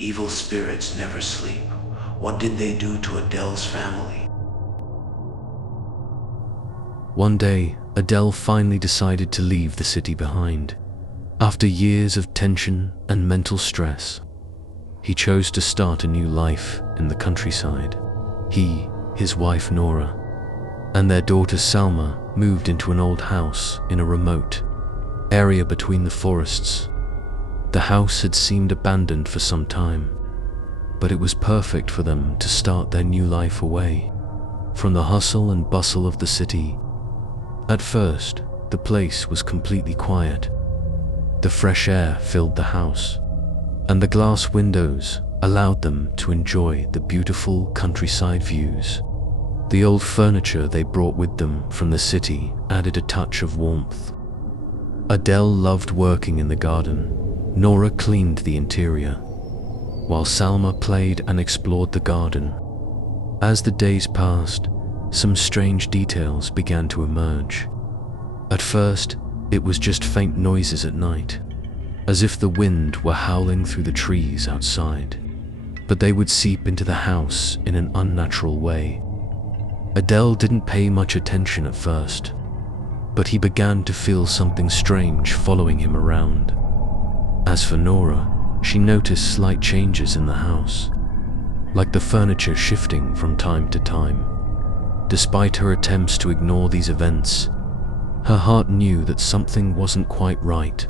Evil spirits never sleep. What did they do to Adel's family? One day, Adel finally decided to leave the city behind. After years of tension and mental stress, he chose to start a new life in the countryside. He, his wife Nora, and their daughter Salma moved into an old house in a remote area between the forests. The house had seemed abandoned for some time, but it was perfect for them to start their new life away from the hustle and bustle of the city. At first, the place was completely quiet. The fresh air filled the house, and the glass windows allowed them to enjoy the beautiful countryside views. The old furniture they brought with them from the city added a touch of warmth. Adel loved working in the garden. Nora cleaned the interior, while Salma played and explored the garden. As the days passed, some strange details began to emerge. At first, it was just faint noises at night, as if the wind were howling through the trees outside, but they would seep into the house in an unnatural way. Adel didn't pay much attention at first, but he began to feel something strange following him around. As for Nora, she noticed slight changes in the house, like the furniture shifting from time to time. Despite her attempts to ignore these events, her heart knew that something wasn't quite right.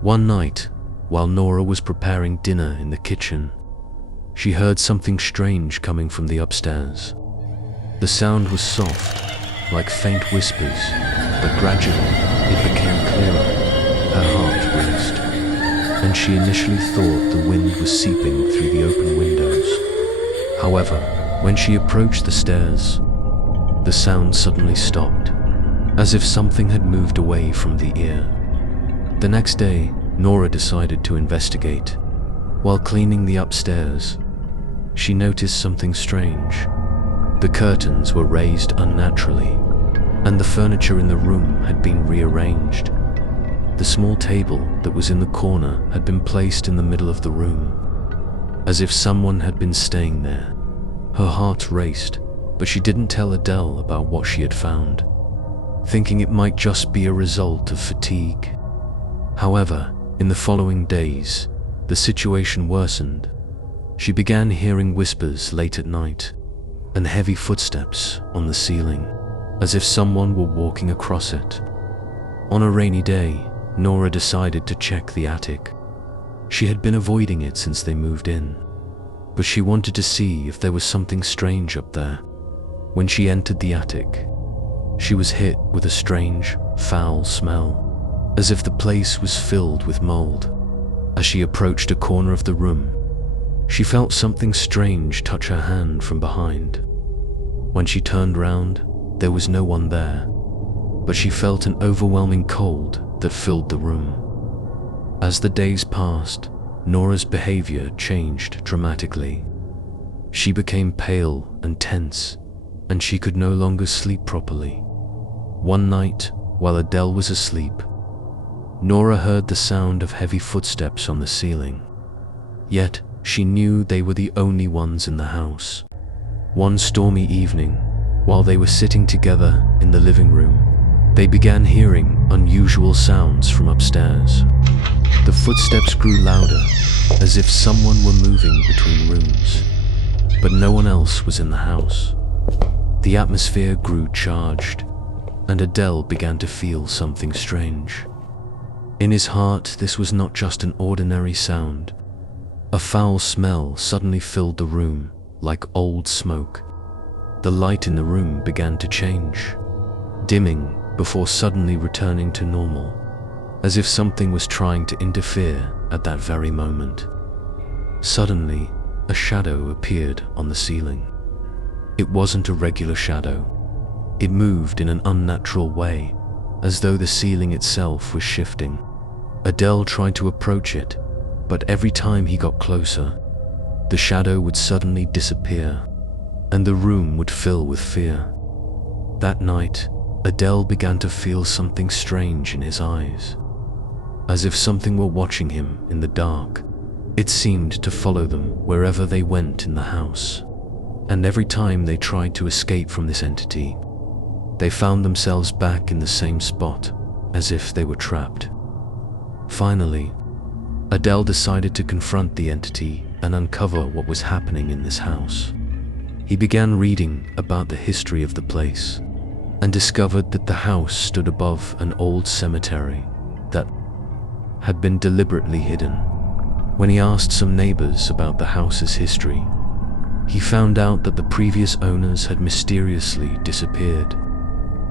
One night, while Nora was preparing dinner in the kitchen, she heard something strange coming from the upstairs. The sound was soft, like faint whispers, but gradually it became clearer. Her heart raced, and she initially thought the wind was seeping through the open windows. However, when she approached the stairs, the sound suddenly stopped, as if something had moved away from the ear. The next day, Nora decided to investigate. While cleaning the upstairs, she noticed something strange. The curtains were raised unnaturally, and the furniture in the room had been rearranged. The small table that was in the corner had been placed in the middle of the room, as if someone had been staying there. Her heart raced, but she didn't tell Adel about what she had found, thinking it might just be a result of fatigue. However, in the following days, the situation worsened. She began hearing whispers late at night, and heavy footsteps on the ceiling, as if someone were walking across it. On a rainy day, Nora decided to check the attic. She had been avoiding it since they moved in, but she wanted to see if there was something strange up there. When she entered the attic, she was hit with a strange, foul smell, as if the place was filled with mold. As she approached a corner of the room, she felt something strange touch her hand from behind. When she turned round, there was no one there, but she felt an overwhelming cold that filled the room. As the days passed, Nora's behavior changed dramatically. She became pale and tense, and she could no longer sleep properly. One night, while Adel was asleep, Nora heard the sound of heavy footsteps on the ceiling. Yet, she knew they were the only ones in the house. One stormy evening, while they were sitting together in the living room, they began hearing unusual sounds from upstairs. The footsteps grew louder, as if someone were moving between rooms, but no one else was in the house. The atmosphere grew charged, and Adel began to feel something strange. In his heart, this was not just an ordinary sound. A foul smell suddenly filled the room, like old smoke. The light in the room began to change, dimming before suddenly returning to normal, as if something was trying to interfere at that very moment. Suddenly, a shadow appeared on the ceiling. It wasn't a regular shadow. It moved in an unnatural way, as though the ceiling itself was shifting. Adel tried to approach it, but every time he got closer, the shadow would suddenly disappear, and the room would fill with fear. That night, Adel began to feel something strange in his eyes, as if something were watching him in the dark. It seemed to follow them wherever they went in the house, and every time they tried to escape from this entity, they found themselves back in the same spot, as if they were trapped. Finally, Adel decided to confront the entity and uncover what was happening in this house. He began reading about the history of the place and discovered that the house stood above an old cemetery that had been deliberately hidden. When he asked some neighbors about the house's history, he found out that the previous owners had mysteriously disappeared,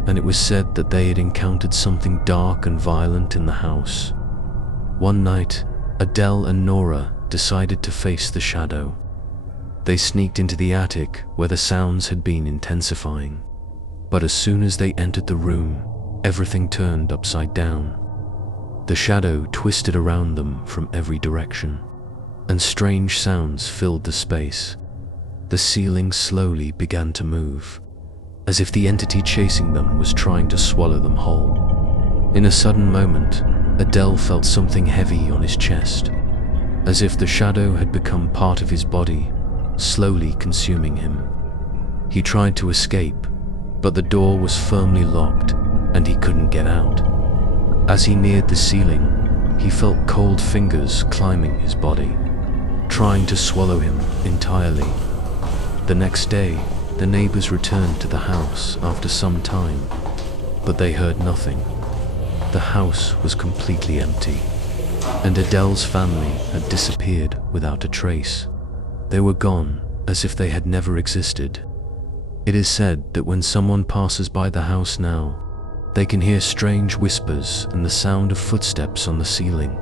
and it was said that they had encountered something dark and violent in the house. One night, Adel and Nora decided to face the shadow. They sneaked into the attic where the sounds had been intensifying, but as soon as they entered the room, everything turned upside down. The shadow twisted around them from every direction, and strange sounds filled the space. The ceiling slowly began to move, as if the entity chasing them was trying to swallow them whole. In a sudden moment, Adel felt something heavy on his chest, as if the shadow had become part of his body, slowly consuming him. He tried to escape, but the door was firmly locked and he couldn't get out. As he neared the ceiling, he felt cold fingers climbing his body, trying to swallow him entirely. The next day, the neighbors returned to the house after some time, but they heard nothing. The house was completely empty, and Adel's family had disappeared without a trace. They were gone as if they had never existed. It is said that when someone passes by the house now, they can hear strange whispers and the sound of footsteps on the ceiling.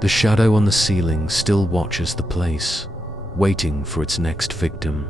The shadow on the ceiling still watches the place, waiting for its next victim.